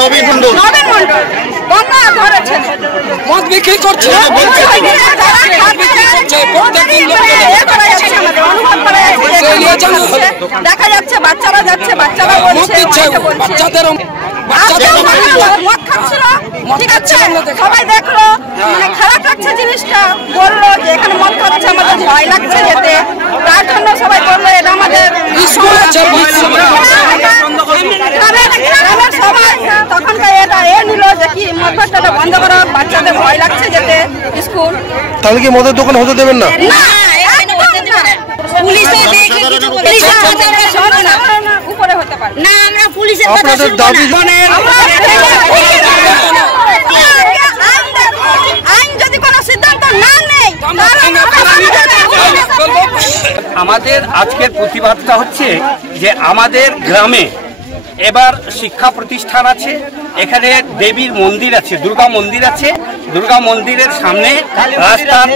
নবীন মণ্ডল গঙ্গা ধরেছেন মদ বিক্রি করছে দেখা যাচ্ছে বাচ্চারা যাচ্ছে বাচ্চারা বলছে মদ খাচ্ছিল ঠিক আছে সবাই দেখলো মানে খারাপ লাগছে জিনিসটা বললো যে এখানে মদ খাচ্ছে আমাদের ভয় লাগছে যেতে তার জন্য সবাই বললো এটা আমাদের সবাই তখনকার এটা নিল যে কি মদ ভাতটা বন্ধ করো বাচ্চাদের ভয় লাগছে যেতে স্কুল। তাহলে কি মদের দোকান হতে দেবেন না? উপরে হতে পারে না আমরা পুলিশের আপনাদের দাবি আইন যদি কোনো সিদ্ধান্ত না নেয় আমাদের আজকের প্রতিবাদটা হচ্ছে যে আমাদের গ্রামে এবার শিক্ষা প্রতিষ্ঠান আছে, এখানে দেবীর মন্দির আছে, দুর্গা মন্দির আছে। দুর্গা মন্দিরের সামনে রাস্তার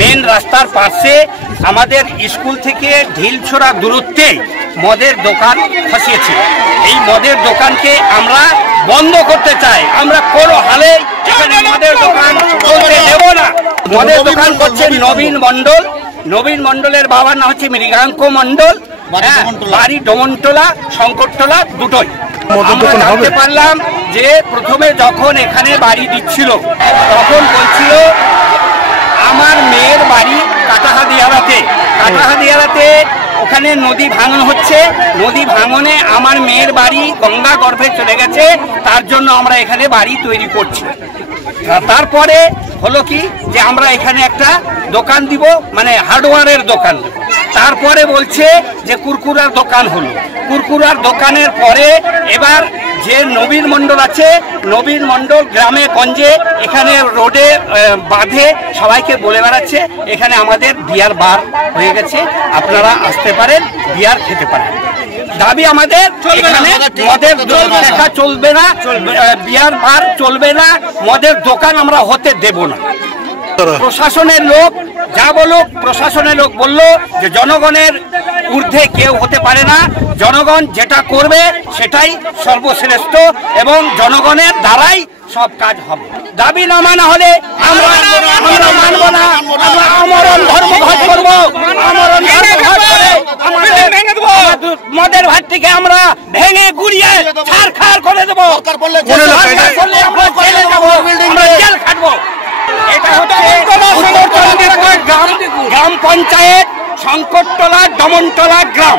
মেন রাস্তার পাশে আমাদের স্কুল থেকে ঢিলছোড়া দূরত্বে মদের দোকান বসিয়েছে। এই মদের দোকানকে আমরা বন্ধ করতে চাই। আমরা কোনো হালে এখানে মদের দোকান চলতে দেব না। মদের দোকান করছে নবীন মণ্ডল। নবীন মণ্ডলের বাবার নাম হচ্ছে মৃগাঙ্ক মণ্ডল, বাড়ি ডমনটোলা শঙ্করটোলা দুটোই। আমরা জানতে পারলাম যে প্রথমে যখন এখানে বাড়ি দিচ্ছিল তখন বলছিল আমার মেয়ের বাড়ি কাটাহাদিয়ারাতে ওখানে নদী ভাঙন হচ্ছে, নদী ভাঙনে আমার মেয়ের বাড়ি গঙ্গা গর্ভে চলে গেছে, তার জন্য আমরা এখানে বাড়ি তৈরি করছি। তারপরে হলো কি যে আমরা এখানে একটা দোকান দিব, মানে হার্ডওয়্যারের দোকান দেব। তারপরে বলছে যে কুরকুরার দোকান হলো। কুরকুরার দোকানের পরে এবার যে নবীন মণ্ডল আছে, নবীন মণ্ডল গ্রামে গঞ্জে এখানে রোডে বাঁধে সবাইকে বলে বেড়াচ্ছে এখানে আমাদের বিয়ার বার হয়ে গেছে, আপনারা আসতে পারেন, বিয়ার খেতে পারেন। দাবি আমাদের এখানে মদের দেখা চলবে না, বিয়ার বার চলবে না, মদের দোকান আমরা হতে দেব না। প্রশাসনের লোক যা বলুক, প্রশাসনের লোক বললো যে জনগণের ঊর্ধ্বে কেউ হতে পারে না, জনগণ যেটা করবে সেটাই সর্বশ্রেষ্ঠ এবং জনগণের দ্বারাই সব কাজ হবে। দাবি না মানা হলে আমরা মানব না, আমরা আমরণ ধর্মঘট করবো। আমরণ ধর্মঘট করে মদের ভাতটিকে আমরা ভেঙে গুড়িয়ে ছাড়খাড় করে দেবো, জেল খাটবো। এটা হচ্ছে গ্রাম পঞ্চায়েত শঙ্করটোলা ডমনটোলা গ্রাম।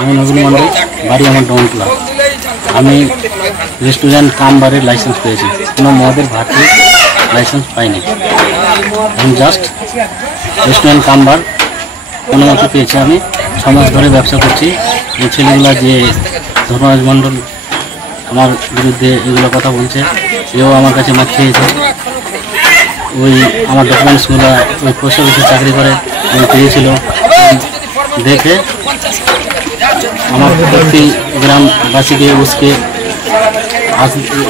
আমি নবীন মণ্ডল, বাড়ি আমার ডমনটোলা। আমি রেস্টুরেন্ট কাম বারের লাইসেন্স পেয়েছি, কোনো মদের ভাতের লাইসেন্স পাইনি। আমি জাস্ট রেস্টুরেন্ট কাম বার কোনো মতো পেয়েছি। আমি 6 মাস ধরে ব্যবসা করছি। এই ছেলেগুলা যে ধর্মরাজ মণ্ডল আমার বিরুদ্ধে এগুলো কথা বলছে, এও আমার কাছে মাছ খেয়েছে। ওই আমার ডকুমেন্টসগুলো ওই পোস্ট অফিসে চাকরি করে পেয়েছিল, দেখে আমার প্রতি গ্রামবাসীকে উসকে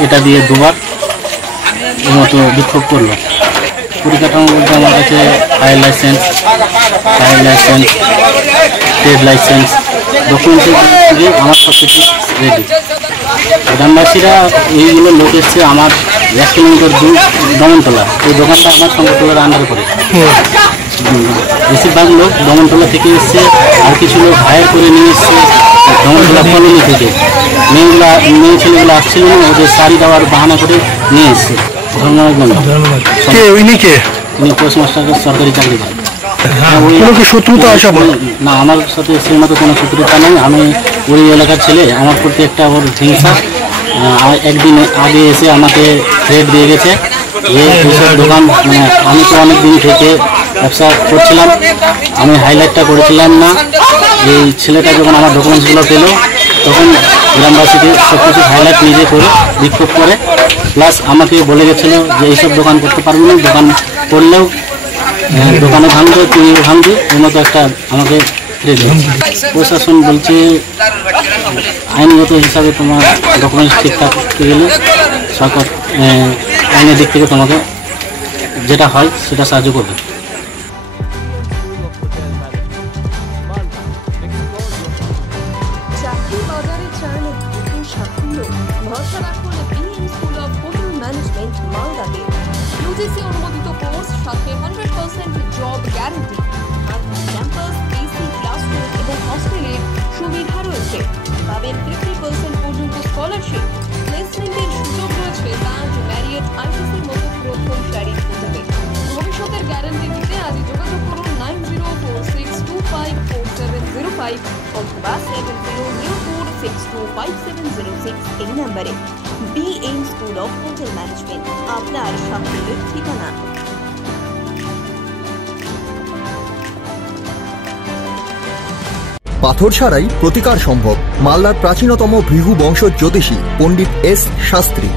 এটা দিয়ে দুবার এর মতো বিক্ষোভ করলো। পরিকাঠামো বলতে আমার কাছে ফায়ার লাইসেন্স, ট্রেড লাইসেন্স, ডকুমেন্টের থেকে আমার সব কিছু রেডি। গ্রামবাসীরা এইগুলো লোক এসছে আমার 1 কিলোমিটার দূর ডমনটোলা, এই দোকানটা আমার শঙ্করটোলার আন্ডার করে। বেশিরভাগ লোক ডমনটোলা থেকে এসছে, আর কিছু লোক হায়ার করে নিয়ে এসছে ডমনটোলা কলোনি থেকে। মেয়ে ছেলেগুলো আসছিল না, ওদের শাড়ি দেওয়ার বাহানা করে নিয়ে এসছে। ধর্মরাজ মণ্ডল উনি পোস্টমাস্টারের সরকারি চাকরি করেন। না, আমার সাথে সেই মতো কোনো শত্রুতা নেই। আমি ওই এলাকার ছেলে, আমার প্রতি একটা ওর হিংসা। একদিন আগে এসে আমাকে থ্রেট দিয়ে গেছে যে এইসব দোকান, মানে আমি তো অনেক দিন থেকে ব্যবসা করছিলাম, আমি হাইলাইটটা করেছিলাম না। এই ছেলেটা যখন আমার ডকুমেন্টসগুলো পেল তখন গ্রামবাসীকে সব কিছু হাইলাইট নিজে করে বিক্ষোভ করে, প্লাস আমাকে বলে গেছিলো যে এইসব দোকান করতে পারবো না, দোকান করলেও দোকানে ভাঙবে, তুই ভাঙবি, এর মতো একটা আমাকে প্রশাসন বলছে আইনগত হিসাবে তোমার ডকুমেন্টস ঠিকঠাক করতে গেলে সরকার আইনের দিক থেকে তোমাকে যেটা হয় সেটা সাহায্য করবে। ইউজিসি অনুমোদিত কোর্স, সাথে 100% job guarantee, campus, AC classroom এবং হস্টেলের সুবিধা রয়েছে। পাবেন 50% পর্যন্ত স্কলারশিপ, প্লেসমেন্টের সুযোগ রয়েছে তাজ, ম্যারিয়ট, আইটিসির মতো প্রথম সারির হোটেলে। ভবিষ্যতের গ্যারান্টি দিতে আজই যোগাযোগ করুন 9046254705 অথবা 7004625706 এই নম্বরে। BM school of hotel management, আপনার সাফল্যের ঠিকানা। পাথর ছাড়াই প্রতিকার সম্ভব। মালদার প্রাচীনতম ভৃগু বংশ জ্যোতিষী পণ্ডিত এস শাস্ত্রী।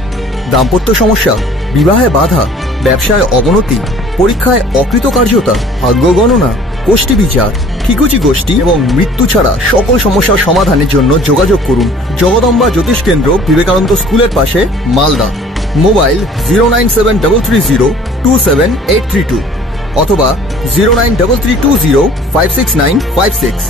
দাম্পত্য সমস্যা, বিবাহে বাধা, ব্যবসায় অবনতি, পরীক্ষায় অকৃতকার্যতা, ভাগ্য গণনা, কোষ্ঠী বিচার, ঠিকুচি গোষ্ঠী এবং মৃত্যু ছাড়া সকল সমস্যার সমাধানের জন্য যোগাযোগ করুন জগদম্বা জ্যোতিষ কেন্দ্র, বিবেকানন্দ স্কুলের পাশে, মালদা। মোবাইল 09733027832 অথবা 09332056956।